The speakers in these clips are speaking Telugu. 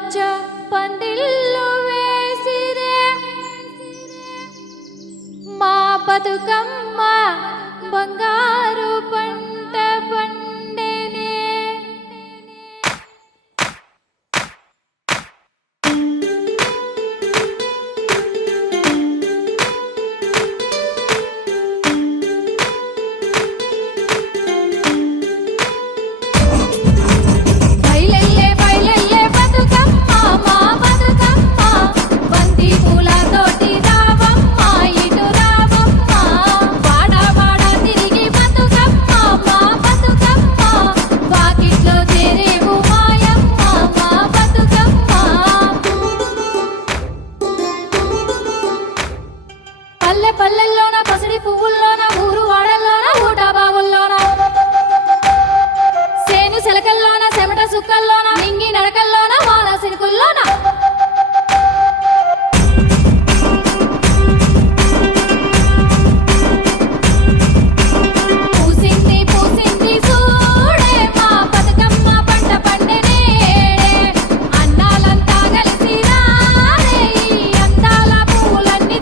పచ్చ పందిళ్ళు వేసిరే మా బతుకమ్మ బంగారు పంట పండెనే పల్లెల్లోన పసిడి పువ్వుల్లోన ఊరు వాడల్లోన ఊట బావుల్లోన సేను సెలకల్లోన చెమట సుక్కల్లోన నింగి నడకల్లోన వాన సినుకుల్లోన పూసింది పూసింది చూడే మా బతుకమ్మ పంట పండెనే అన్నాలంతా కలిసి రారే ఈ అందాల పూలన్నీ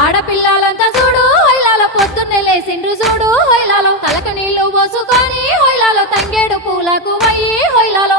ఆడపిల్లలంతా చూడు హొయ్లాల పొద్దున్నే లేసిండ్రు చూడు హొయ్లాలో తలకు నీళ్లు పోసుకొని హొయ్లాలో తంగేడు పూలకు వయ్యి హొయ్లాలో